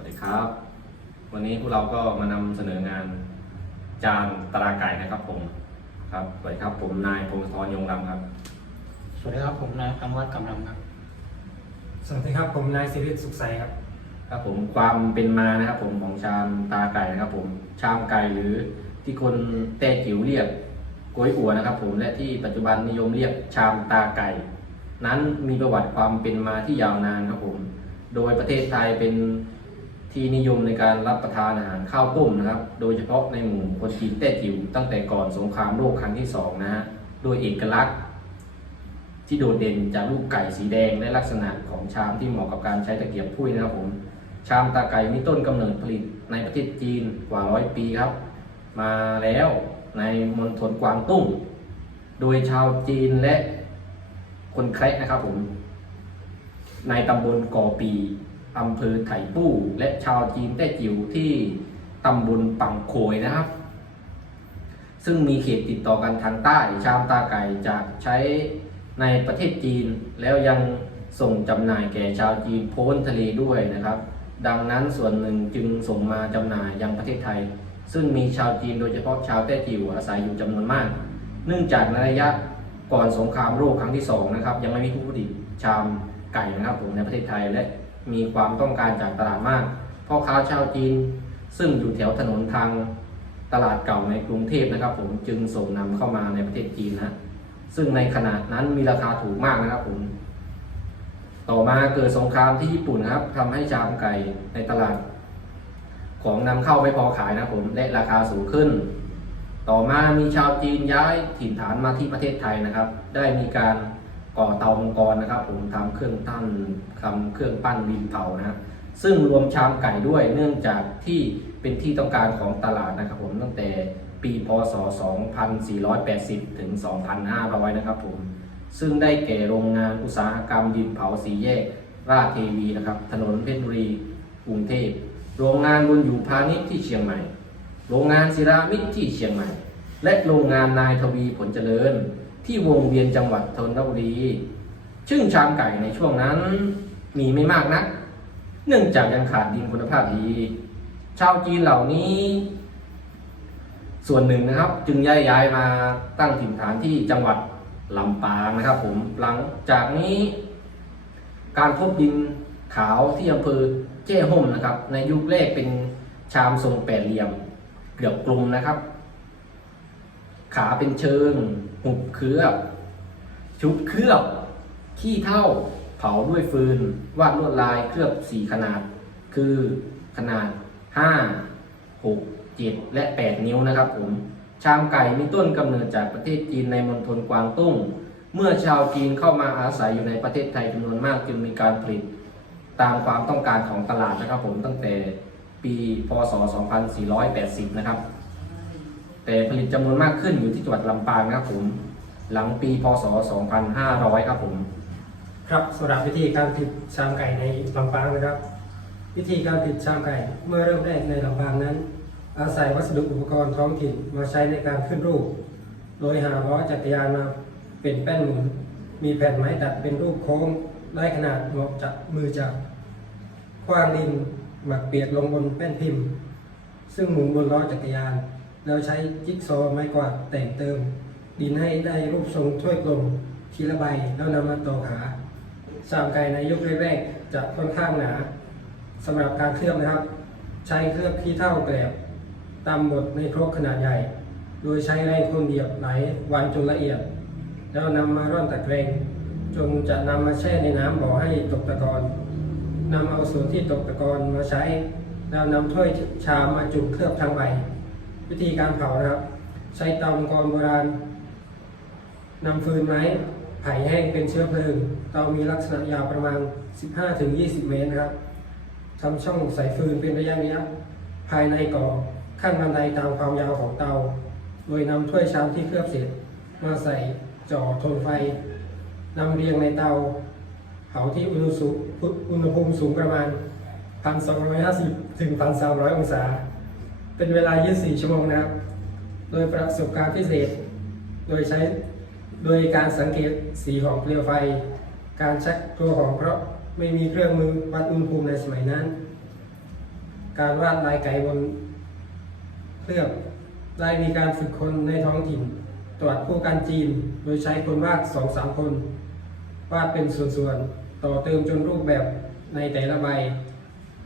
วัสดีครับ วันนี้พวกเราก็มานำเสนองานจานตราไก่นะครับผมครับสวัสดีครับผมนายพงศธรยงรำครับ สวัสดีครับผมนายพันวัฒน์กำลังครับ สวัสดีครับผมนายสิริสุขใสครับครับผมความเป็นมานะครับผมของชามตาไก่นะครับผมชามไก่หรือที่คนแต้จิ๋วเรียกโกยอัวนะครับ ผมและที่ปัจจุบันนิยมเรียกชามตาไก่ นั้นมีประวัติความเป็นมาที่ยาวนานครับผม โดยประเทศไทยเป็น ที่นิยมในการรับประทานอาหารข้าวต้มนะครับ โดยเฉพาะในหมู่คนจีนแต้จิ๋วตั้งแต่ก่อนสงครามโลกครั้งที่สองนะฮะโดยเอกลักษณ์ ที่โดดเด่นจากลูกไก่สีแดงและลักษณะของชามที่เหมาะกับการใช้ตะเกียบพุ้ยนะครับผมชามตาไก่มีต้นกำเนิดผลิตในประเทศจีนกว่าร้อยปีครับ มาแล้วในมณฑลกวางตุ้ง โดยชาวจีนและคนแคระนะครับผม ในตำบลก่อปี อำเภอไถปู้และชาวจีนแต้จิ๋วที่ตำบลปังโขยนะครับ ซึ่งมีเขตติดต่อกันทางใต้ ชามตาไก่จากใช้ในประเทศจีนแล้วยังส่งจำหน่ายแก่ชาวจีนโพ้นทะเลด้วยนะครับ ดังนั้นส่วนหนึ่งจึงส่งมาจำหน่ายยังประเทศไทย ซึ่งมีชาวจีนโดยเฉพาะชาวแต้จิ๋วอาศัยอยู่จำนวนมาก เนื่องจากในระยะก่อนสงครามโลกครั้งที่สองนะครับยังไม่มีผู้ผลิตชามไก่นะครับผมในประเทศไทยและ มีความต้องการจากตลาดมากพ่อค้าชาวจีน ซึ่งอยู่แถวถนนทางตลาดเก่าในกรุงเทพนะครับ ผมจึงส่งนำเข้ามาในประเทศจีนนะซึ่งในขนาดนั้นมีราคาถูกมากนะครับผมต่อมาเกิดสงครามที่ญี่ปุ่นนะครับทำให้ชามไก่ในตลาด ของนำเข้าไม่พอขายนะครับผมและราคาสูงขึ้น ต่อมามีชาวจีนย้ายถิ่นฐานมาที่ประเทศไทยนะครับ ได้มีการ ก่อเตามังกรนะครับ ผมทำเครื่องตั้นทำเครื่องปั้นดินเผานะซึ่งรวมชามไก่ด้วยเนื่องจากที่เป็นที่ต้องการของตลาดนะครับผมตั้งแต่ปีพศ 2480 ถึง 2500 นะครับผม ซึ่งได้แก่โรงงานอุตสาหกรรมดินเผาสีแยก ราชเทวีนะครับ ถนนเพชรบุรีกรุงเทพ โรงงานบุญอยู่พาณิชย์ที่เชียงใหม่ โรงงานศิรามิตรที่เชียงใหม่ และโรงงานนายทวีผลเจริญ ที่วงเวียนจังหวัดธนบุรี ซึ่งชามไก่ในช่วงนั้นมีไม่มากนัก เนื่องจากยังขาดดินคุณภาพดี ชาวจีนเหล่านี้ ส่วนหนึ่งนะครับจึงย้ายย้ายมาตั้งถิ่นฐานที่จังหวัดลำปางนะครับ ผมหลังจากนี้ การพบดินขาวที่อำเภอเจ้ห่มนะครับ ในยุคแรกเป็นชามทรงแปดเหลี่ยมเกือบกลมนะครับ ขาเป็นเชิง หุบเคลือบ ชุบเคลือบ ขี้เท่าเผาด้วยฟืน วาดลวดลายเคลือบสี่ขนาด คือขนาด5 6 7และ8นิ้วนะครับผม ชามไก่มีต้นกำเนิดจากประเทศจีนในมณฑลกวางตุ้ง เมื่อชาวจีนเข้ามาอาศัยอยู่ในประเทศไทยจำนวนมากจึงมีการผลิตตามความต้องการของตลาดนะครับผมตั้งแต่ปีพศ 2480 นะครับ แต่ผลิตจำนวนมากขึ้นอยู่ที่จังหวัดลำปางนะครับผม หลังปีพศ 2500 ครับผม ครับสำหรับวิธีการผลิตชามไก่ในลำปางนะครับ วิธีการผลิตชามไก่เมื่อเริ่มแรกในลำปางนั้น อาศัยวัสดุอุปกรณ์ท้องถิ่นมาใช้ในการขึ้นรูป โดยหาล้อจักรยานมาเป็นแป้นหมุน มีแผ่นไม้ตัดเป็นรูปโค้งได้ขนาดเหมาะจับมือจับคว้างดินหมักเปียกลงบนแป้นพิมพ์ ซึ่งหมุนบนล้อจักรยาน แล้วใช้จิ๊กซอว์ไม้กวาดแต่งเติม ดินให้ได้รูปทรงถ้วยกลมทีละใบแล้วนำมาต่อขาชามไก่ในยุคแรกๆจะค่อนข้างหนาสำหรับการเคลือบนะครับ ใช้เคลือบขี้เท่าแกลบตามบดในครกขนาดใหญ่ โดยใช้แรงคนเดียบไหลวันจนละเอียด แล้วนำมาร่อนตะเกรงจนจะนำมาแช่ในน้ำบ่อให้ตกตะกอนนำเอาส่วนที่ตกตะกอนมาใช้ แล้วนำถ้วยชามมาจุ่มเคลือบทางใบ วิธีการเผานะครับ ใช้เตามังกรโบราณนำฟืนไม้ไผ่แห้งเป็นเชื้อเพลิง เตามีลักษณะยาวประมาณ 15-20 เมตรนะครับทำช่องใส่ฟืนเป็นระยะระยะภายในก่อขั้นบันไดตามความยาวของเตา โดยนำถ้วยชามที่เคลือบเสร็จ มาใส่จ่อทนไฟนำเรียงในเตา เผาที่อุณหภูมิสูงประมาณ 1,250 ถึง 1,300 องศา เป็นเวลา 24 ชั่วโมงนะครับ โดยประสบการณ์พิเศษ โดยใช้โดยการสังเกตสีของเปลวไฟ การเช็คตัวของเพราะไม่มีเครื่องมือวัดอุณหภูมิในสมัยนั้น การวาดลายไก่บนเครื่องได้มีการฝึกคนในท้องถิ่น ตรวจผู้การจีน โดยใช้คนวาดสองสามคน วาดเป็นส่วนๆ ต่อเติมจนรูปแบบในแต่ละใบ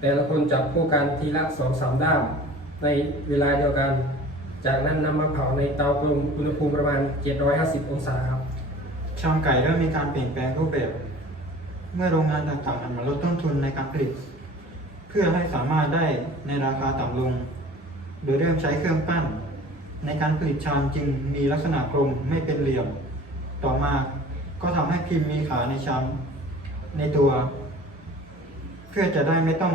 แต่ละคนจับผู้การทีละสองสามด้าม ในเวลาเดียวกัน จากนั้นนำมาเผาในเตากลมอุณหภูมิประมาณ 750 องศาครับ ชามไก่เริ่มมีการเปลี่ยนแปลงรูปแบบ เมื่อโรงงานต่างๆหันมาลดต้นทุนในการผลิต เพื่อให้สามารถได้ในราคาต่ำลง โดยเริ่มใช้เครื่องปั้น ในการผลิตชามจึงมีลักษณะกลมไม่เป็นเหลี่ยม ต่อมาก็ทำให้พิมพ์มีขาในชามในตัว เพื่อจะได้ไม่ต้อง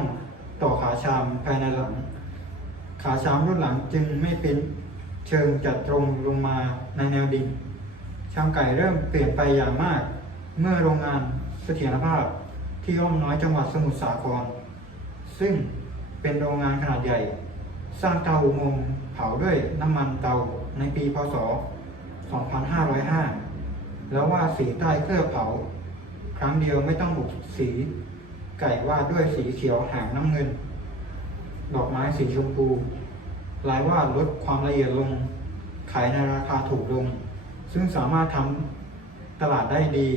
ต่อขาชามภายในหลัง ขาชามรุ่นหลังจึงไม่เป็นเชิงจัดตรงลงมาในแนวดิ่งชามไก่เริ่มเปลี่ยนไปอย่างมาก เมื่อโรงงานเสถียรภาพที่อ้อมน้อยจังหวัดสมุทรสาคร ซึ่งเป็นโรงงานขนาดใหญ่ สร้างเตาอุโมงค์เผาด้วยน้ำมันเตาในปีพศ 2505 แล้วว่าดสีใต้เคลือบเผา ครั้งเดียวไม่ต้องบุกสี ไก่วาดด้วยสีเขียวหางน้ำเงิน ดอกไม้สีชมพูลายวาดลดความละเอียดลง ขายในราคาถูกลง ซึ่งสามารถทำตลาดได้ดี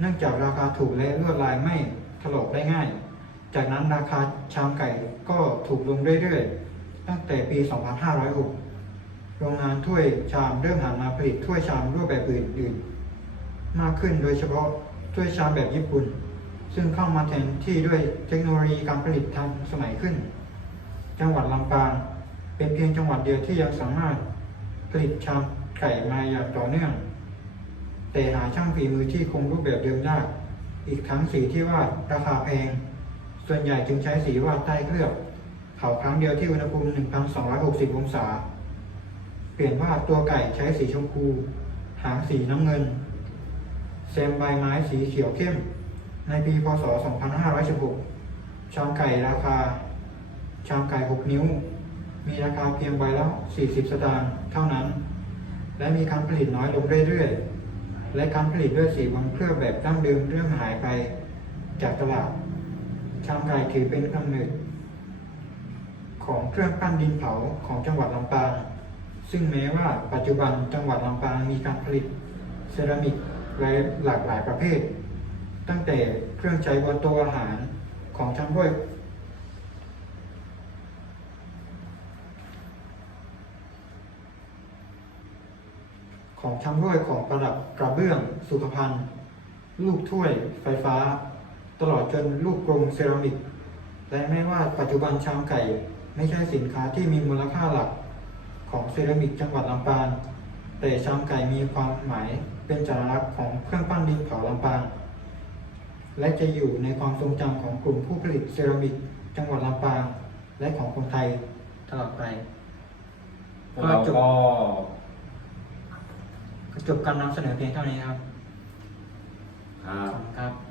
เนื่องจากราคาถูกและลวดลายไม่ถลอกได้ง่าย จากนั้นราคาชามไก่ก็ถูกลงเรื่อยๆ ตั้งแต่ปี 2506 โรงงานถ้วยชามเริ่มหันมาผลิตถ้วยชามรูปแบบอื่นๆ มากขึ้นโดยเฉพาะถ้วยชามแบบญี่ปุ่น ซึ่งเข้ามาแทนที่ด้วยเทคโนโลยีการผลิตทันสมัยขึ้น จังหวัดลำปาง เป็นเพียงจังหวัดเดียวที่ยังสามารถผลิตชามไก่มาอย่างต่อเนื่อง แต่หาช่างฝีมือที่คงรูปแบบเดิมยาก อีกทั้งสีที่วาดราคาแพง ส่วนใหญ่จึงใช้สีวาดใต้เคลือบเผาครั้งเดียวที่อุณหภูมิ 1260 องศา เปลี่ยนวาดตัวไก่ใช้สีชมพู หางสีน้ำเงินแซมใบไม้สีเขียวเข้ม ในปีพศ 2516ชามไก่ราคา ชามไก่6นิ้ว มีราคาเพียงใบละ 40 สตางค์เท่านั้น และมีการผลิตน้อยลงเรื่อยๆ และการผลิตด้วยสีวังเคลือบแบบดั้งเดิมเริ่มหายไปจากตลาด ชามไก่ถือเป็นกำเนิดของเครื่องปั้นดินเผาของจังหวัดลำปางซึ่งแม้ว่าปัจจุบันจังหวัดลำปางมีการผลิตเซรามิกหลากหลายประเภท ตั้งแต่เครื่องใช้บนโต๊ะอาหารของชำร่วย ของชำร่วยของประดับกระเบื้อง สุขภัณฑ์ ลูกถ้วยไฟฟ้า ตลอดจนลูกกรงเซรามิก และแม้ว่าปัจจุบันชามไก่ ไม่ใช่สินค้าที่มีมูลค่าหลักของเซรามิกจังหวัดลำปาง แต่ชามไก่มีความหมายเป็นจารักษ์ของเครื่องปั้นดินเผาลำปาง และจะอยู่ในความทรงจำของกลุ่มผู้ผลิตเซรามิกจังหวัดลำปาง และของคนไทยตลอดไปพวกเราก็ จบการนำเสนอเพียงเท่านี้ครับอ่าขอบคุณครับ